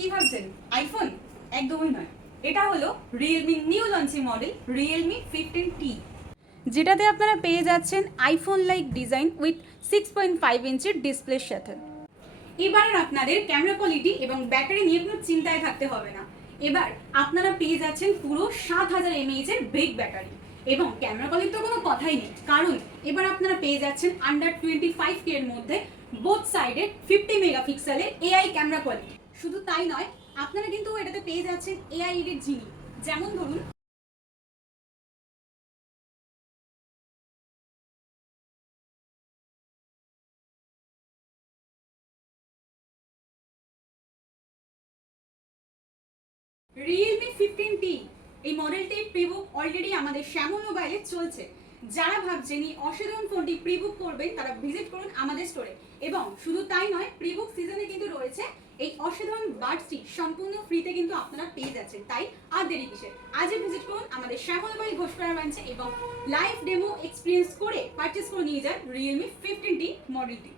কি ভাবছেন আইফোন? একদমই নয়, এটা হলো Realme new launching model Realme 15T, যেটাতে আপনারা পেয়ে যাচ্ছেন আইফোন লাইক ডিজাইন উইথ 6.5 ইঞ্চির ডিসপ্লের সাথে। এবার আপনাদের ক্যামেরা কোয়ালিটি এবং ব্যাটারি নিয়ে কোনো চিন্তায় থাকতে হবে না। এবার আপনারা পেয়ে যাচ্ছেন পুরো 7000 mAh এর বিগ ব্যাটারি, এবং ক্যামেরা কোয়ালিটি তো কোনো কথাই নেই, কারণ এবার আপনারা পেয়ে যাচ্ছেন আন্ডার 25K এর মধ্যে বোথ সাইডে 50 মেগাপিক্সেলের এআই ক্যামেরা কোয়ালিটি। শুধু তাই নয়, আপনারা কিন্তু এটাতে পেয়ে যাচ্ছেন এআই এডিট জিনি, যেমন ধরুন রিয়েলমি 15T এই মডেলটির প্রিবুক অলরেডি আমাদের শ্যামল মোবাইলে চলছে। যারা ভাবছেন এই অসাধারণ ফোনটি প্রিবুক করবেন তারা ভিজিট করুন আমাদের স্টোরে। এবং শুধু তাই নয়, প্রিবুক সিজনে কিন্তু রয়েছে এই অসাধারণ বাডসটি সম্পূর্ণ ফ্রিতে কিন্তু আপনারা পেয়ে যাচ্ছেন। তাই আর দেরি কিসের, আজই ভিজিট করুন আমাদের শ্যামল মোবাইল ঘোষপাড়া ব্রাঞ্চে এবং লাইভ ডেমো এক্সপিরিয়েন্স করে পারচেস করে নিয়ে যান রিয়েলমি 15T মডেলটি।